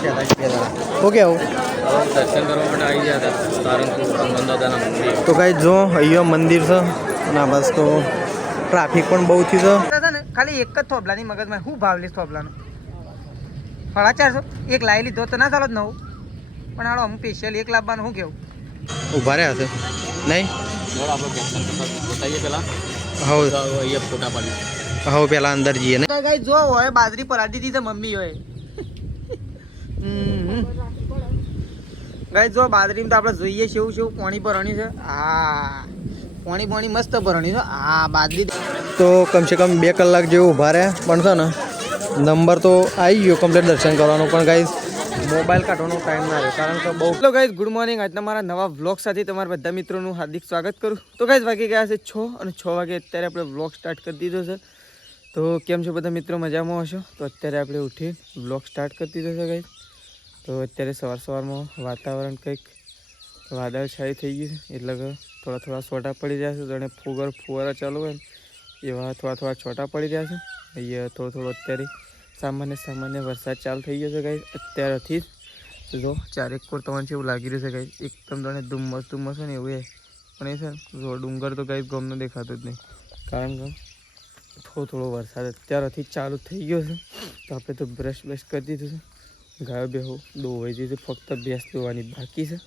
Okay આવું દર્શન કરવા માટે આવી ગયા હતા સારંગપુર હનુમાન દાદાના મંદિર. તો ગાઈસ જો અહીંયા મંદિર છે ના બસ તો ટ્રાફિક પણ બહુ થી છે ને ખાલી એક જ થોભલાની મગજમાં શું ભાવ લઈશ થોભલાનો 450 એક લાવી લીધો તો ના ચાલો જ નવું પણ હાલો હું સ્પેશિયલ એક લાવવાનું શું કેવું ઊભા રહ્યા હશે નહીં આપણે દર્શન બતાવીએ પેલા હવે અહીંયા ફોટા પાડી. હવે પેલા અંદર જઈએ ને ગાઈસ જો હોય બાજરી પલાટી દીધી મમ્મી હોય ગાઈસ જો બાજરીમાં તો આપણે જોઈએ છે એવું પાણી ભરણી છે હા પાણી મસ્ત ભરણી છે હા બાજરી તો કમસે કમ 2 કલાક જેવું ઊભા રહ્યા પણ છે ને નંબર તો આવી ગયો કમ્પ્લીટ દર્શન કરવાનો પણ ગાઈસ મોબાઈલ કાઢવાનો ટાઈમ ના રહ્યો કારણ કે બહુ હેલો ગાઈસ ગુડ મોર્નિંગ આજના મારા નવા વ્લોગ સાથે તમારા બધા મિત્રોનું હાર્દિક સ્વાગત કરું તો ગાઈસ વાગી ગયા છે 6 અને 6 વાગે અત્યારે આપણે વ્લોગ સ્ટાર્ટ કરી દીધો છે તો કેમ છો બધા મિત્રો મજામાં હશો તો અત્યારે આપણે ઉઠી વ્લોગ સ્ટાર્ટ કરી દીધો છે ગાઈસ તો અત્યારે સવારમાં વાતાવરણ કંઈક વાદળછાયું થઈ ગયું છે એટલે કે થોડા છોટા પડી રહ્યા છે જાણે ફુવારા ચાલુ હોય ને એવા થોડા છોટા પડી રહ્યા છે અહીંયા થોડો અત્યારે સામાન્ય વરસાદ ચાલુ થઈ ગયો છે ગાઈસ અત્યારથી જ જો ચારેક કોર તમને છે એવું લાગી રહ્યું છે ગાઈસ એકદમ જાણે ધુમ્મસ છે ને એવું પણ એ છે જો ડુંગર તો ગાઈસ ગમનો દેખાતો જ નહીં કારણ કે થોડો વરસાદ અત્યારથી ચાલુ થઈ ગયો છે તો આપણે તો બ્રશ કરી દીધું છે ગાયો બેહો દોવાઈ દીધું ફક્ત ભેંસ દોવાની બાકી છે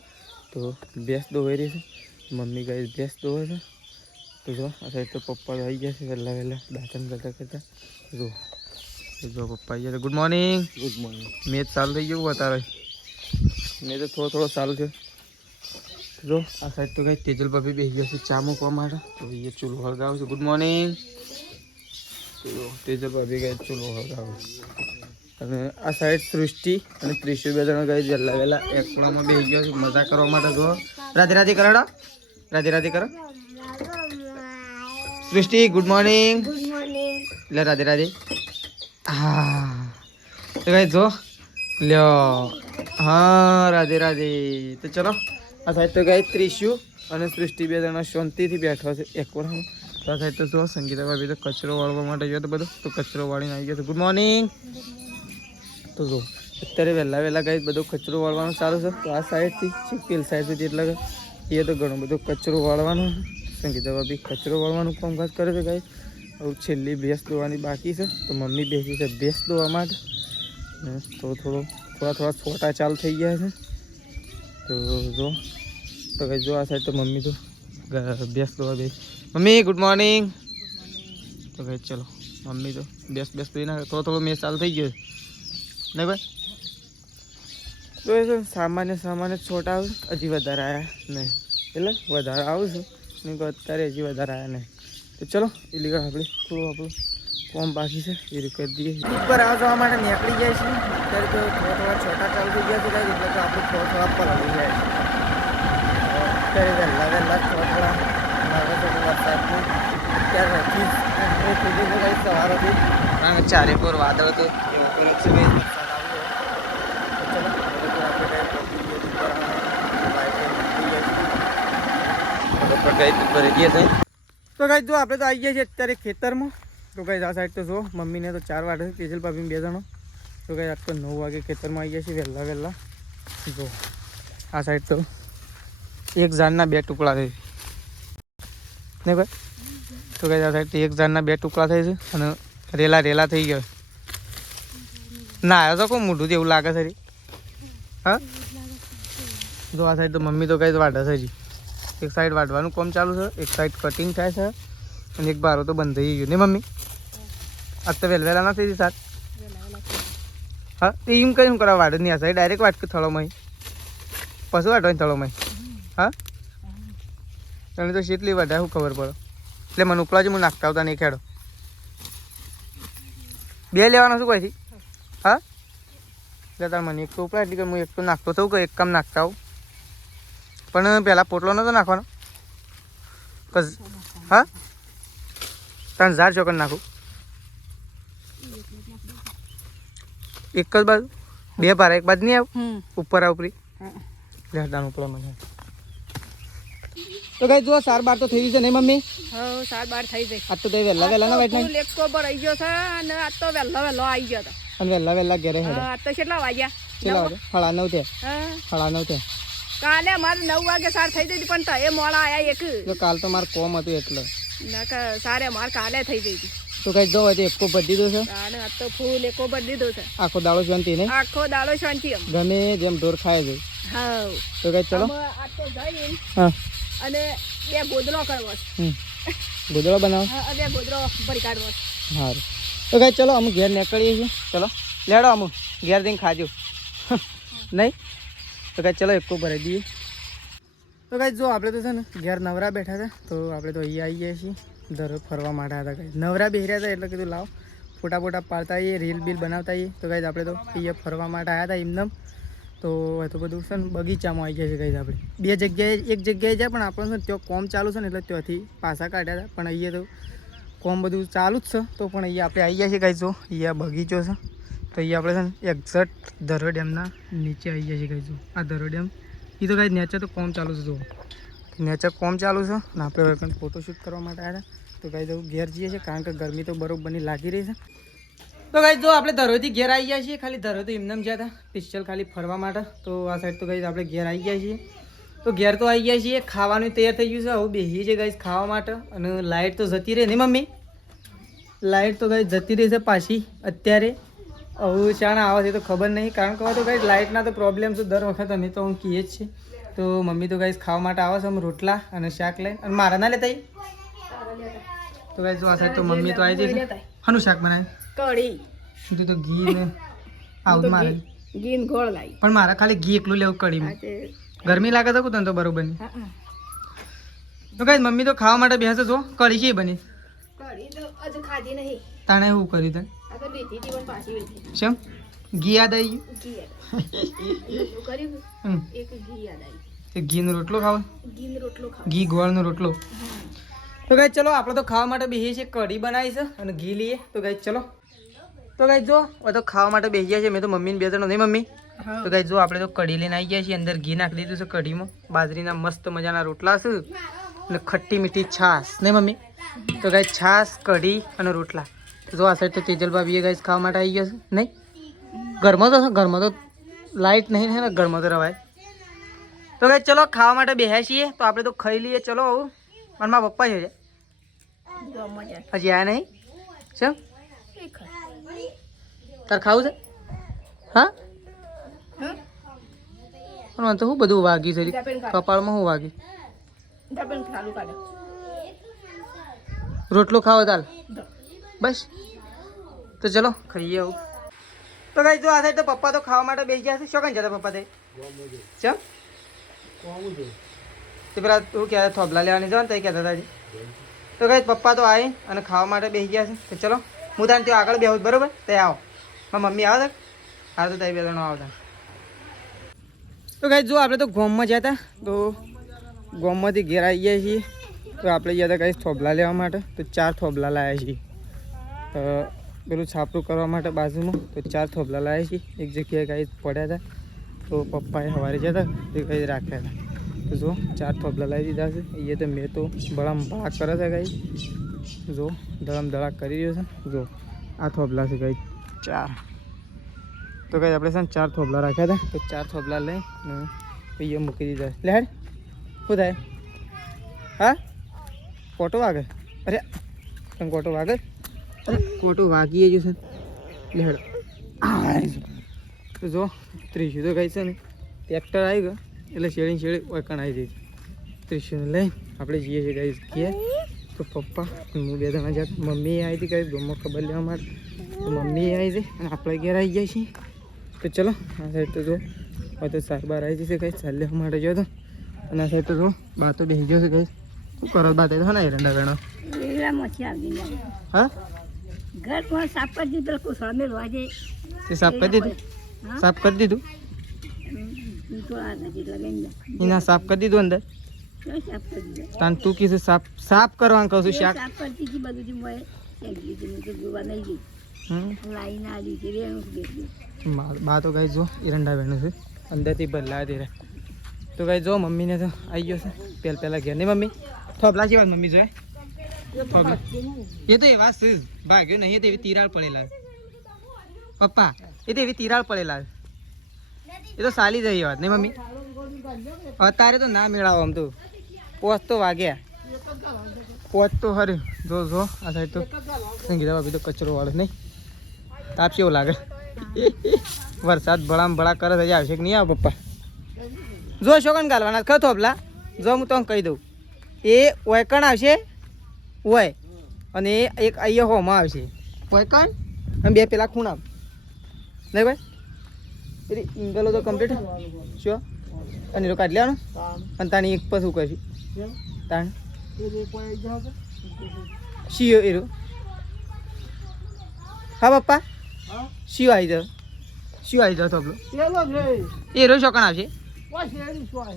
તો ભેંસ દોવાઈ રહી છે મમ્મી ગાય ભેંસ દોવે છે તો જો આ સાઈડ તો પપ્પા આવી ગયા છે વહેલા દાંતન કરતા જો પપ્પા આવી ગયા ગુડ મોર્નિંગ મેચ ચાલુ થઈ ગયું અત્યારે મેચ તો થોડો ચાલુ છે જો આ સાઈડ તો કંઈ તેજલ ભાભી બેસી ગયા છે ચા મૂકવા માટે તો એ ચૂલો હળગાવે છે ગુડ મોર્નિંગ તો તેજલ ભાભી કંઈ ચૂલો હળગાવે અને આ સાઈડ સૃષ્ટિ અને ત્રિશુ 2 જણા ગઈ વહેલા એક ખૂણામાં બેસી ગયો છે મજા કરવા માટે જો રાધે કરાડો રાધે કરો સૃષ્ટિ ગુડ મોર્નિંગ લે રાધે હા તો કઈ જો લ્યો હા રાધે તો ચલો આ સાઈડ તો ગઈ ત્રિશુ અને સૃષ્ટિ 2 જણા શાંતિથી બેઠા છે એક ખૂણામાં તો આ સાઈડ તો જો સંગીતા ભાભી તો કચરો વાળવા માટે ગયો તો બધો તો કચરો વાળીને આવી ગયો તો ગુડ મોર્નિંગ તો જો અત્યારે વહેલા ગાઈ બધો કચરો વાળવાનું ચાલુ છે તો આ સાઈડથી પેલ સાઈડ સુધી એટલે એ તો ઘણો બધો કચરો વાળવાનો સંગીતા ભાભી કચરો વાળવાનું કામકાજ કરે છે ગાઈ હવે છેલ્લી ભેંસ દોવાની બાકી છે તો મમ્મી બેસી છે ભેંસ દોવા માટે થોડા છોટા ચાલુ થઈ ગયા છે તો જો તો ગાઈ જો આ સાઈડ તો મમ્મી તો ભેંસ દોવા બેસી મમ્મી ગુડ મોર્નિંગ તો ગાઈ ચલો મમ્મી તો ભેંસ દોઈ નાખે થોડો મેચ ચાલુ થઈ ગયો નહીં ભાઈ તો એ છે સામાન્ય છોટા આવે હજી વધારે આવ્યા નહીં એટલે વધારે આવું છું નહીં તો અત્યારે હજી વધારે આવ્યા નહીં તો ચલો એ લીધે આપણે આપણું ફોર્મ બાકી છે એ રીતે કરી દઈએ ઉપર આવવા જવા માટે નીકળી જાય છે અત્યારે તો થોડા છોટા ચાલુ થઈ ગયા છે એટલે તો આપણે થોડા પલાળી જાય છે અત્યારે વહેલા થોડા લાગે છે વરસાદનું અત્યારથી સવારથી કારણ કે ચારેકોર વાદળ હતું એવું તો ગાઈ જો આપણે તો આવી ગયા છીએ અત્યારે ખેતરમાં તો ગાઈ આ સાઈડ તો જો મમ્મીને તો 4 વાગે તેજલ ભાભી 2 જણો તો ગાઈ આજ તો 9 વાગે ખેતરમાં આવી ગયા છીએ વહેલા જો આ સાઈડ તો એક ઝાડના 2 ટુકડા થઈ નહીં ભાઈ તો ગાઈ આ સાઈડ એક ઝાડના 2 ટુકડા થઈ છે અને રેલા થઈ ગયો ના આવ્યો તો કોઈ મોઢું જેવું લાગે છે હા જો આ સાઈડ તો મમ્મી તો કઈ વાઢે છે એક સાઈડ વાઢવાનું કામ ચાલુ છે એક સાઈડ કટિંગ થાય છે અને એક બારો તો બંધ થઈ ગયો ને મમ્મી આજ તો વહેલા ના થઈ ગઈ સાત હા તો એમ કઈ શું કરવા વાઢે નહીં આ સાઈડ ડાયરેક્ટ વાટકે થળોમાં પછી વાઢવાની થળોમાં હા તને તો શેટલી વાઢે શું ખબર પડે એટલે મને ઉપલા જ હું નાખતા આવતા નહીં ખેડો 2 લેવાનો શું કહીથી હા એટલે તાર મને એક તો ઉપલા એટલે કે હું એક તો નાખતો થયું કે એક કામ નાખતા આવું પણ પહેલાં પોટલો નહોતો નાખવાનો હા 3000 ચોકડ નાખું એક જ બાજુ 2 પારા એક બાજુ નહીં આવું ઉપર ઉપરી લેડાનું ઉપલા મને તો કઈ જો 4-12 તો થઈ ગયું છે નહીં મમ્મી? હા 4-12 થઈ જાય. આજ તો તે વહેલા ના બેઠા ફૂલ એક્સપો પર આવી ગયો છે અને આજ તો વહેલો આવી ગયો હતો અને વહેલા ઘેરે હેડે. આજ તો કેટલા વાગ્યા? ચલો સાડા 9 થયા હા સાડા 9 થયા કાલે મારે 9 વાગે સાર થઈ જતી પણ એ મોડા આયા એક તો કાલ તો મારે કોમ હતું એટલે નકર સારે માર કાલે થઈ જતી તો કઈ જો હજી એકો ભરી દીધો છે અને આ તો ફૂલ એકો પર દીધો છે આખો દાડો શાંતિ નહીં આખો દાડો શાંતિ એમ ગમે જેમ ઢોર ખાય છે હા તો કઈ ચલો આ તો જઈને હા અને બે ગોદરો કરવો છે. ગોદડો બનાવો હા બે ગોદરો ભરી કાઢવો છે. સારું તો કઈ ચલો અમે ઘેર નીકળીએ છીએ ચલો લેડો અમુ ઘેર જઈને ખાજો નહીં તો કઈ ચલો એકો ભરાઈ દઈએ તો કઈ જો આપણે તો છે ને ઘેર નવરા બેઠા હતા તો આપણે તો અહીંયા આવી ગયા છીએ દરરોજ ફરવા માટે હતા કઈ નવરા બેહ્યા હતા એટલે કીધું લાવ ફોટા ફોટા પાડતા આવીએ રીલ બિલ બનાવતા આવીએ તો કઈ આપણે તો અહીંયા ફરવા માટે આવ્યા હતા એમનેમ તો હવે તો બધું છે ને બગીચામાં આવી ગયા છે કઈ આપણે બે જગ્યાએ એક જગ્યાએ જાય પણ આપણે છે ને ત્યાં કોમ ચાલુ છે ને એટલે ત્યાંથી પાછા કાઢ્યા હતા પણ અહીંયા તો કોમ બધું ચાલુ જ છે તો પણ અહીંયા આપણે આવી ગયા છીએ કઈ જો અહીંયા બગીચો છે તો અહીંયા આપણે છે ને એક્ઝેક્ટ ધરો ડેમના નીચે આવી ગયા છીએ કઈ જો આ ધરો ડેમ એ તો કઈ નેચર તો કોમ ચાલુ છે જો નેચર કોમ ચાલુ છે ને આપણે હવે કંઈ ફોટોશૂટ કરવા માટે આવ્યા હતા તો કઈ જવું ઘેર જઈએ છીએ કારણ કે ગરમી તો બરોબરની લાગી રહી છે તો કઈ જો આપણે ધરોથી ઘેર આવી ગયા છીએ ખાલી ધરો તો એમને ગયા હતા પિસ્ટલ ખાલી ફરવા માટે તો આ સાઈડ તો કઈ આપણે ઘેર આવી ગયા છીએ તો ઘેર તો આવી ગયા છીએ ખાવાનું તૈયાર થઈ ગયું છે હવે બેસીએ છીએ ગાઈસ ખાવા માટે અને લાઇટ તો જતી રહે ને મમ્મી લાઇટ તો ગાઈસ જતી રહી છે પાછી અત્યારે હવે શાણ આવે છે તો ખબર નહીં કારણ કે તો ગાઈસ લાઇટના તો પ્રોબ્લેમ છે દર વખત અમે તો હું કહીએ જ છે તો મમ્મી તો ગાઈસ ખાવા માટે આવે છે અમે રોટલા અને શાક લઈને અને મારા ના લેતા તો ગાઈસ જો આ સાઈડ તો મમ્મી તો આવી જઈ છે શાનું શાક બનાવે કઢી તું તો ઘી ને આવું મારે ઘી ને ગોળ લાવી પણ મારે ખાલી ઘી એકલું લેવું કઢીમાં ગરમી લાગે તો તને તો બરોબર નહીં તો કઈ મમ્મી તો ખાવા માટે બેસે જો કઢી છે બની કઢી તો હજુ ખાધી નહીં તાણે એવું કર્યું તને આ તો લીધી હતી પણ પાછી લીધી શેમ ઘી યાદ આવી ઘી શું કર્યું ગયું એક ઘી યાદ આવી તે ઘીનો રોટલો ખાવો ઘી ને રોટલો ખાવ ઘી ગોળનો રોટલો તો ગાઈ ચલો આપણે તો ખાવા માટે બેસીએ છીએ કઢી બનાવી છે અને ઘી લઈએ તો ગાઈ ચલો તો ગાઈ જો હવે તો ખાવા માટે બેસી ગયા છે મેં તો મમ્મીને બે જણ નહીં મમ્મી તો ગાઈ જો આપણે તો કઢી લઈને આવી ગયા છીએ અંદર ઘી નાખી દીધું છે કઢીમાં બાજરીના મસ્ત મજાના રોટલા છે અને ખટ્ટી મીઠી છાશ નહીં મમ્મી તો ગાઈ છાશ કઢી અને રોટલા જો આ સાઈડ તો તેજલ ભાભીએ ગાઈ ખાવા માટે આવી ગયા છે નહીં ઘરમાં તો લાઇટ નહીં ને ઘરમાં તો રવાય તો ગાઈ ચલો ખાવા માટે બેસ્યા છીએ તો આપણે તો ખાઈ લઈએ ચલો આવું અને મારા પપ્પા છે હજી આયા નહીં શું તાર ખાવું છે હા પણ મને તો શું બધું વાગ્યું છે કપાળમાં શું વાગ્યું રોટલો ખાવો તાલ બસ તો ચલો ખાઈએ આવું તો કઈ જો આ સાઈડ તો પપ્પા તો ખાવા માટે બેસી ગયા છે શું કઈ જતા પપ્પા તે ચમ તે પેલા તું ક્યારે થોબલા લેવાની જવાનું તો કહેતા હતા તો કઈ પપ્પા તો આવી અને ખાવા માટે બેસી ગયા છે તો ચલો હું તાને ત્યાં આગળ બેહું બરોબર તે આવો મારી મમ્મી આવે હાર તો તારી બે જણો આવતા તો કઈ જો આપણે તો ગોમમાં ગયા હતા તો ગોમમાંથી ઘેર આવી ગયા છીએ તો આપણે ગયા હતા કઈ થોબલા લેવા માટે તો 4 થોબલા લાવ્યા છીએ પેલું છાપરું કરવા માટે બાજુમાં તો 4 થોબલા લાવ્યા છીએ એક જગ્યાએ કાંઈ પડ્યા હતા તો પપ્પાએ સવારે જતા તે કંઈ રાખ્યા હતા તો જો 4 થોબલા લાવી દીધા છે એ તો મેં તો બળામ ભળાક કરે છે કાંઈ જો ધડમ ધડાક કરી રહ્યો છે જો આ થોબલા છે કંઈ 4 તો કંઈ આપણે છે ને 4 થોબલા રાખ્યા હતા તો 4 થોબલા લઈ એ મૂકી દીધા લે હેડ શું થાય હા કોટો વાગે અરે તમે કોટો વાગે અરે કોટો વાગી જશે લે હેડ તો જો 30 તો કઈ છે ને ટ્રેક્ટર આવી ગયો એટલે શેડી ઓકણ આવી જઈ 30 લઈ આપણે જઈએ છીએ કઈ ઘેર તો પપ્પા હું બે જણા જતા મમ્મી આવી હતી કઈ ગમો ખબર લેવા માટે તો મમ્મી આવી છે અને આપણે ઘેર આવી જાય છીએ તો ચલો આ સાઈડ તો જો હવે તો સારબાર આવી જશે કઈ ચાલ લેવા માટે ગયો તો અને આ સાઈડ તો જો બા તો બેસી ગયો છે કઈ શું કરો બા તો ને એરંડા વેણો હા ઘર પણ સાફ કરી દીધું કુસળ મેળવા જાય તે સાફ કરી દીધું સાફ કરી દીધું એના સાફ કરી દીધું અંદર તાન તું કીધું સાફ કરવાનું કહું છું શાક સાફ કરતી હતી બધું ગોવા નહીં ગઈ લાઈને આવી છે બા તો કઈ જો એરંડા વેણું છે અંદરથી બદલા દે તો કઈ જો મમ્મીને તો આવી ગયો છે પહેલાં ઘેર નહીં મમ્મી થોપલા છે મમ્મી જોએ એ તો એવા છે ભાગ્યો નહીં તો એવી તિરાડ પડેલા પપ્પા એ તો એવી તિરાડ પડેલા એ તો સાલી જઈ વાત નહીં મમ્મી અત્યારે તો ના મેળાવો આમ તો પોચ તો વાગ્યા પોચ તો હરે જો આ સાઈડ તો સંગીતા ભાભી તો કચરો વાળે નહીં તાપ કેવું લાગે વરસાદ ભળામ ભળા કરે તો આવશે કે નહીં આવે પપ્પા જો શોકન ગાલવાના ખતો આપલા જો હું તમને કહી દઉં એ ઓયકણ આવશે ઓય અને એક અહીંયા હોમાં આવશે ઓયકણ અને બે પેલા ખૂણા નહીં ભાઈ એટલે ઇંગલો તો કમ્પ્લીટ શું અને એનો કાઢી લેવાનો અને તાની એક પછી કરશું તાણ શિયો એરો હા પપ્પા શિયો આવી જાવ શિયો આવી જાવ તો આપણો એરો શોકણ આવશે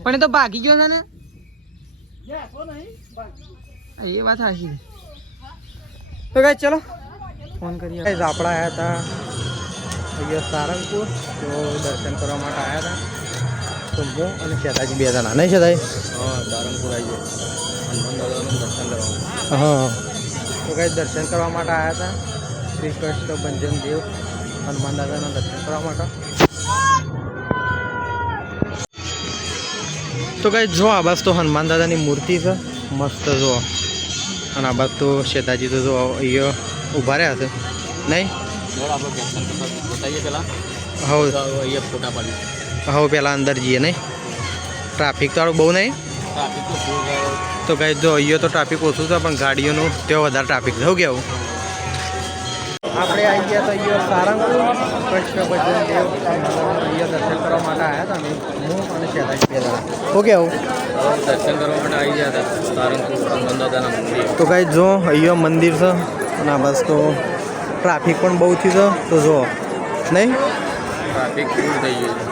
પણ એ તો ભાગી ગયો છે ને એ વાત સાચી તો ગાઈસ ચલો ફોન કરીએ ગાઈસ આપણા આવ્યા હતા અહીંયા સારંગપુર તો દર્શન કરવા માટે આવ્યા હતા તો હું અને શેતાજી બે જણા નહીં શેતાજી હા સારંગપુર આવી જાય હનુમાન દાદાનું દર્શન કરવા. હા તો ગાઈસ દર્શન કરવા માટે આવ્યા હતા શ્રી કૃષ્ણ ભંજન દેવ હનુમાન દાદાના દર્શન કરવા માટે. તો ગાઈસ જો આ બાજુ તો હનુમાન દાદાની મૂર્તિ છે મસ્ત જો અને આ બાજુ તો શેતાજી તો જો અહીંયા ઊભા રહ્યા છે નહીં આપણે દર્શન કરતા બતાવીએ પહેલાં હવે અહીંયા ફોટા પાડીએ. હવે પહેલાં અંદર જઈએ નહીં ટ્રાફિક તો બહુ નહીં ટ્રાફિક તો ફૂલ તો ગાઈસ જો અહીંયા તો ટ્રાફિક ઓછું છે પણ ગાડીઓનું ત્યાં વધારે ટ્રાફિક છે શું કહેવું આપણે આવી ગયા તો અહીંયા સારંગપુર કૃષ્ણ ભજન દેવ અહીંયા દર્શન કરવા માટે આવ્યા હતા ને હું અને શેતાજી બે જણા શું કહેવું દર્શન કરવા માટે આવી ગયા હતા સારંગપુર હનુમાન દાદાના મંદિર. તો ગાઈસ જો અહીંયા મંદિર છે અને આ બસ તો ટ્રાફિક પણ બહુ થી છે તો જો નહીં ટ્રાફિક ફૂલ થઈ ગયું છે.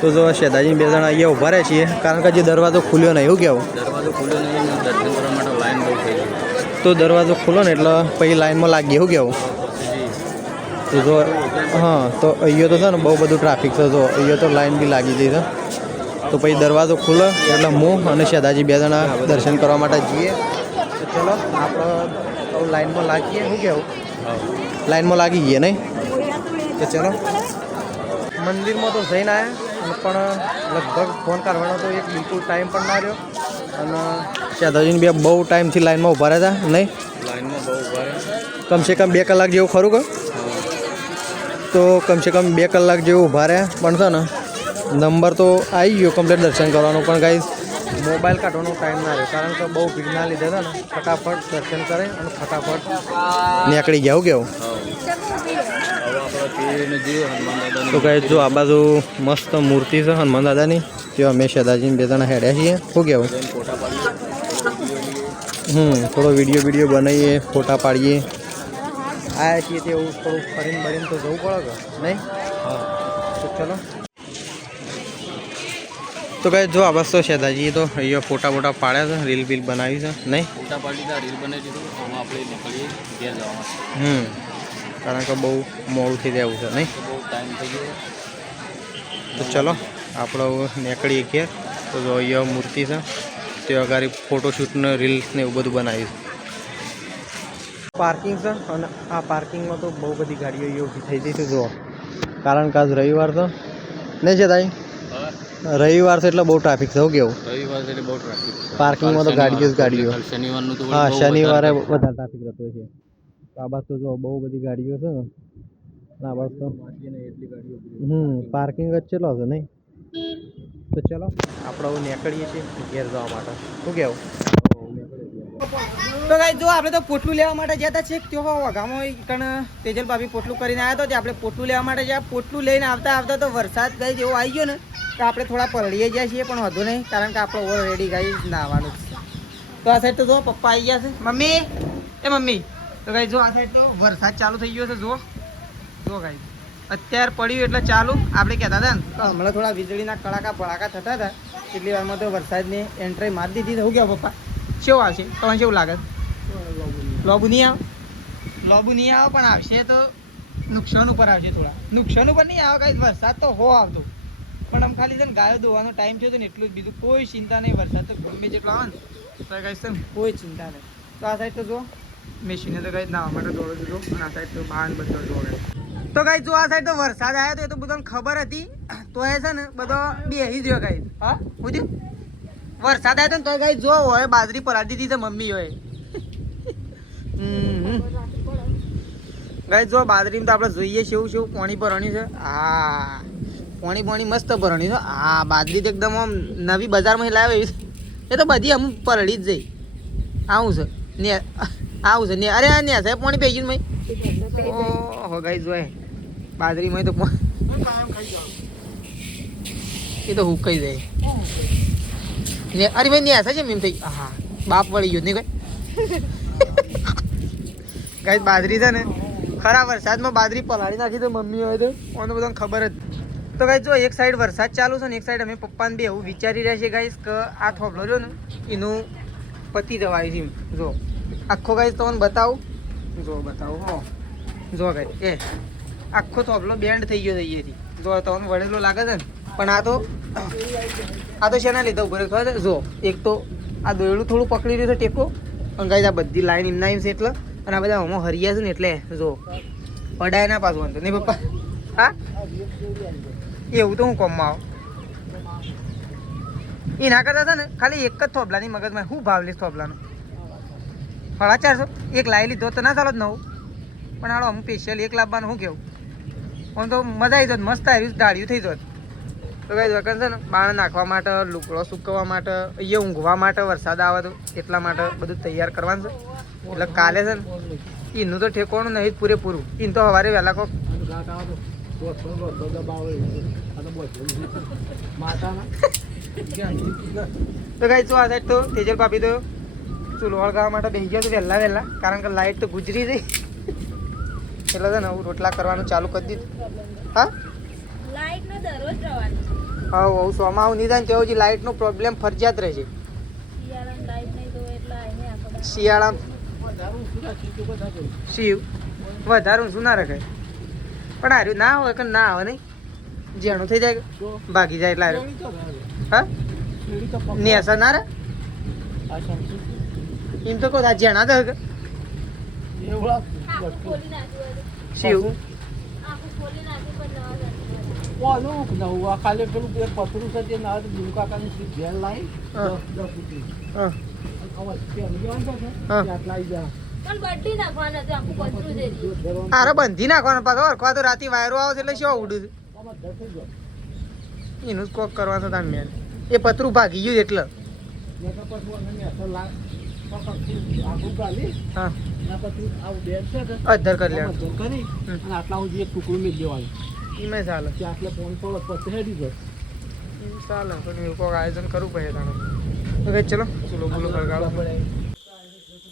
તો જો શેતાજી બે જણા અહીંયા ઊભા રહ્યા છીએ કારણ કે હજી દરવાજો ખુલ્યો નહીં એવું કહેવું દરવાજો ખુલ્યો નહીં ને દર્શન કરવા માટે લાઈન બહુ થઈ ગઈ. તો દરવાજો ખુલ્લો ને એટલે પછી લાઈનમાં લાગીએ એવું કહેવું તો જો હા તો અહીંયા તો છે ને બહુ બધું ટ્રાફિક છે જો અહીંયા તો લાઈન બી લાગી ગઈ છે તો પછી દરવાજો ખુલ્લો એટલે હું અને શેતાજી બે જણા દર્શન કરવા માટે જઈએ તો ચલો આપણે લાઈનમાં લાગીએ શું કહેવું લાઈનમાં લાગી ગઈએ નહીં તો ચલો મંદિરમાં તો જઈને આવ્યા પણ લગભગ ફોન કરવાનો તો એક બિલકુલ ટાઈમ પણ ના રહ્યો અને શેતાજીને બે બહુ ટાઈમથી લાઈનમાં ઊભા રહ્યા હતા નહીં લાઈનમાં બહુ ઉભા રહે. કમસે કમ 2 કલાક જેવું ખરું કે તો કમસે કમ 2 કલાક જેવું ઊભા રહ્યા પણ છે ને નંબર તો આવી ગયો કમ્પ્લીટ દર્શન કરવાનું પણ ગાઈસ મોબાઈલ કાઢવાનો ટાઈમ ના રહ્યો કારણ કે બહુ ભીડના લીધે છે ને ફટાફટ દર્શન કરે અને ફટાફટ નીકળી ગયા કેવું તો ગાઈસ જો આ બાજુ મસ્ત મૂર્તિ છે હનુમાન દાદાની તે અમે શેતાજીને બે જણા હેડ્યા છીએ શું કહેવું થોડો વિડીયો બનાવીએ ફોટા પાડીએ આવ્યા છીએ તે એવું થોડું ફરીને બરીને તો જવું પડે કે નહીં તો ચલો તો ગાઈસ જો આ બસ તો શેતાજીએ તો અહીંયા ફોટા પાડ્યા છે રીલ બીલ બનાવી છે નહીં ફોટા પાડી દીધા રીલ બનાવી દીધું આમાં આપણે નીકળીએ ઘેર જવા માટે. કારણ કે બહુ મોડું થઈ જાય છે નહીં બહુ ટાઈમ થઈ ગયો. તો ચલો આપણે નીકળીએ ઘેર તો જો અહીંયા મૂર્તિ છે તે અગાડી ફોટોશૂટને રીલ ને એવું બધું બનાવ્યું છે પાર્કિંગ છે અને આ પાર્કિંગમાં તો બહુ બધી ગાડીઓ અહીંયા ઊભી થઈ જઈ છે જો કારણ કે આજ રવિવાર તો નહીં છે તાઈ રવિવાર છે એટલે બહુ ટ્રાફિક છે શું કેવું રવિવાર એટલે બહુ ટ્રાફિક છે. પાર્કિંગમાં તો ગાડીઓ શનિવારનું તો હા શનિવારે વધારે ટ્રાફિક રહેતો હોય છે આ બાજુ તો જો બહુ બધી ગાડીઓ છે ને આ બાજુ તો પાર્કિંગ જ ચેલો છે નહીં તો ચલો આપણે હવે નીકળીએ છીએ ઘેર જવા માટે શું કહેવું તો ગાઈસ જો આપણે તો પોટલું લેવા માટે જતા છે ત્યાં વગામાં કણ તેજલ ભાભી પોટલું કરીને આવ્યા તો આપણે પોટલું લેવા માટે જ્યાં પોટલું લઈને આવતા તો વરસાદ ગાઈ જેવો આવી ગયો ને તો આપણે થોડા પલળીએ જાય છીએ પણ વધુ નહીં કારણ કે આપણે ઓલરેડી ગાઈ નાહવાનું છે તો આ સાઈડ તો જો પપ્પા આવી ગયા છે મમ્મી તો ગાઈ જો આ સાઈડ તો વરસાદ ચાલુ થઈ ગયો છે જો ગાઈ અત્યારે પડ્યું એટલે ચાલુ આપણે કહેતા હતા ને તો હમણાં થોડા વીજળીના કડાકા ભડાકા થતા હતા કેટલી વારમાં તો વરસાદની એન્ટ્રી મારી દીધી થયું ગયા પપ્પા કેવું આવશે તમને કેવું લાગે લોબુ નહીં આવે પણ આવશે તો નુકસાન ઉપર આવશે થોડા નુકસાન ઉપર નહીં આવે કાંઈ વરસાદ તો આવતો પણ આમ ખાલી છે ને ગાયો ધોવાનો ટાઈમ થયો ને એટલું જ બીજું કોઈ ચિંતા નહીં વરસાદ તો ગમે જેટલો આવે ને તો કાંઈ છે કોઈ ચિંતા નહીં તો આ સાઈડ તો જો મેશીને તો કાંઈ નાવા માટે દોડો દીધો અને આ સાઈડ તો બહાર બધો દોડે તો ગાઈ જો આ સાઈડ તો વરસાદ આવ્યો તો એ તો બધાને ખબર હતી, તો એ છે ને બધો બેહી ગયો ગાઈ. હા પૂછ્યું વરસાદ આવ્યો ને તો ગાઈ જો હોય બાજરી પલાળી દીધી છે મમ્મી હોય. ગાઈ જો બાજરી તો આપણે જોઈએ છે એવું પાણી ભરણી છે. હા પાણી મસ્ત ભરણી છે. હા બાજરી તો એકદમ આમ નવી બજારમાં લાવે એવી છે. એ તો બધી અમુક પલળી જ જઈ. આવું છે ને આવું છે ને. અરે આ ને સાહેબ પાણી પી ગયું ભાઈ. ઓહો ગાઈ જોય બાજરીમાં તો એ તો હુકાઈ જાય ને. અરે ભાઈ ને છે એમ થઈ. હા બાપ વળી ગયો નહીં કઈ. ગાઈ બાજરી છે ને ખરા વરસાદમાં બાજરી પલાળી નાખી તો મમ્મી હોય તો મને બધાને ખબર જ. તો ગાઈ જો એક સાઈડ વરસાદ ચાલુ છે ને એક સાઈડ અમે પપ્પાને બી એવું વિચારી રહ્યા છીએ ગાઈસ કે આ થોભલો જો ને એનું પતી જવાય છે. જો આખો ગાઈસ તમને બતાવું. જો બતાવું હો. જો ગાઈ એ આખો થોભલો બેન્ડ થઈ ગયો અહીંયાથી. જો તમને વળેલો લાગે છે ને પણ આ તો શેના લીધે ઉભો ખબર છે. જો એક તો આ દોયડું થોડું પકડી રહ્યું છે ટેકો અને ગાઈસ આ બધી લાઈન એમના એમ છે એટલે અને આ બધા હમણાં હરિયા છે ને એટલે જો પડાય ના પાછું વાંધો નહીં પપ્પા. હા એવું તો હું કોમમાં આવું એ ના કરતા છે ને ખાલી એક જ થોભલાની મગજમાં શું ભાવ લઈશ થોભલાનો 450 એક લાવી લીધો તો ના ચાલો જ નવું પણ હાલો અમુક સ્પેશિયલ એક લાવવાનું શું કેવું આમ તો મજા આવી જોત મસ્ત આવ્યું ગાળ્યું થઈ જોત. તો કઈ દુકાન છે ને બાણ નાખવા માટે લુકડો સૂકવવા માટે અહીંયા ઊંઘવા માટે વરસાદ આવે તો એટલા માટે બધું તૈયાર કરવાનું છે. એટલે કાલે છે ને એનું તો ઠેકવાનું નહીં પૂરેપૂરું. એને તો સવારે વહેલા કોક તો ગાઈ જો આ સાઈડ તો તેજલ ભાભી તો ચૂલો વળગાવવા માટે બેસી ગયા તો વહેલા કારણ કે લાઈટ તો ગુજરી જઈ એટલે છે ને હું રોટલા કરવાનું ચાલુ કરી દીધું. હા હા હું સોમાં આવું નહીં થાય તો હજી લાઇટનો પ્રોબ્લેમ ફરજિયાત રહે છે. શિયાળામાં શિવ વધારે ઊંચું ના રખાય પણ હાર્યું ના હોય કે ના આવે નહીં જેણું થઈ જાય ભાગી જાય એટલે હાર્યું. હા ને અસર ના રે એમ તો કહું જેણા તો શિવ ખાલી પેલું પતરું છે તે ના ગુરુ કાકાની સીટ ઘેર લાવી અરે બંધી નાખવાનું પાછો અરખવા તો રાતે વાયરો આવે છે એટલે શું ઉડું એનું જ કોક કરવાનું હતા મેન એ પતરું ભાગી ગયું એટલે હા અધર કરી લેવાનું આટલા સુધી એક ટુકડું મેળ દેવાનું એમાં ચાલે આટલે ફોન પર પછી હેડી જાય ચાલે પણ એવું કોઈક આયોજન કરવું પડે તારું. તો કઈ ચલો ચૂલો બુલો સળગાડો.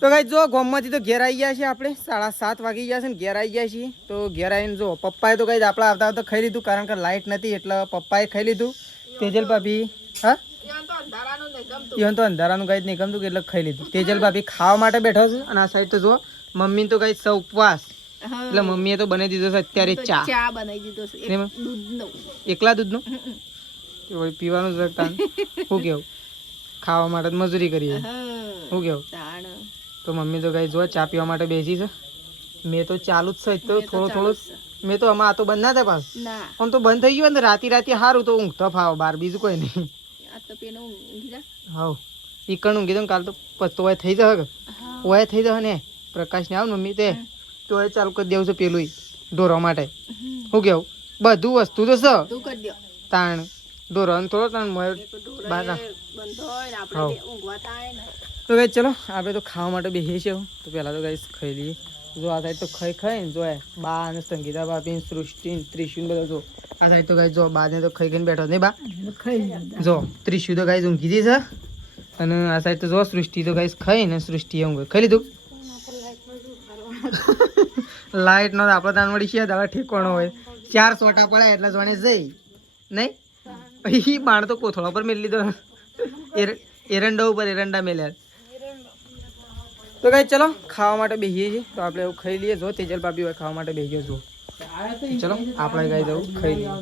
તો કઈ જો ગામમાંથી તો ઘેર આવી ગયા છીએ આપણે 7:30 વાગી ગયા છે ને ઘેર આવી ગયા છીએ. તો ઘેર આવીને જો પપ્પાએ તો કઈ આપણા આવતા આવતા ખાઈ લીધું કારણ કે લાઇટ નથી એટલે પપ્પાએ ખાઈ લીધું. તેજલ ભાભી હા ઈવન તો અંધારાનું કઈ જ નહીં ગમતું એટલે ખાઈ લીધું. તેજલ ભાભી ખાવા માટે બેઠો છે અને આ સાઈડ તો જો મમ્મી તો કઈ સૌ ઉપવાસ એટલે મમ્મીએ તો બનાવી દીધો છે અત્યારે ચા બનાવી દીધો છે એકલા દૂધનો પીવાનું જ શું કેવું ખાવા માટે મજૂરી કરીએ શું કેવું. તો મમ્મી તો કઈ જો ચા પીવા માટે બેસી છે. મેં તો ચાલુ જ છે તો થોડો મેં તો આમાં આ તો બંધ ના થાય પાસ આમ તો બંધ થઈ ગયું ને રાતે સારું તો ઊંઘ તો ફાવ બાર બીજું કોઈ નહીં. હા ઈકણ ઊંઘી દઉં કાલ તો પત્તો હોય થઈ જશે ઓય થઈ જશે ને પ્રકાશ ને આવ મમ્મી તે તો એ ચાલુ કરી દેવું છે પેલું ઢોરવા માટે શું કેવું બધું વસ્તુ તો છે તાણ ઢોરવાનું થોડો તાણ બહાર તો કઈ ચલો આપણે તો ખાવા માટે બેસીએ છીએ. તો પહેલાં તો કઈ ખાઈ લઈએ. જો આ સાઈડ તો ખાઈ ને જો બા અને સંગીતા ભાભી સૃષ્ટિ ત્રિશુન બધા જો આ સાઈડ તો કઈ જો બાને તો ખાઈને બેઠો નહીં બા જો ત્રિશુ તો કઈ ઊંઘી દી છે અને આ સાઈડ તો જો સૃષ્ટિ તો કઈ ખાઈ ને સૃષ્ટિ ઊંઘ ખાઈ લીધું. લાઈટ નો આપણે તાન મળી છે દાડા ઠેકવાનો હોય 4 સોટા પડ્યા એટલે જોણે જઈ નહીં અહીં બાણ તો કોથળા પર મેળ લીધો એરંડા ઉપર એરંડા મેલ્યા. તો કઈ ચલો ખાવા માટે બેસીએ છીએ. તો આપણે એવું ખાઈ લઈએ. જો તેજલ ભાભી હોય ખાવા માટે બેસી ગયો જો ચલો આપણે કઈ જવું ખાઈ લઈએ.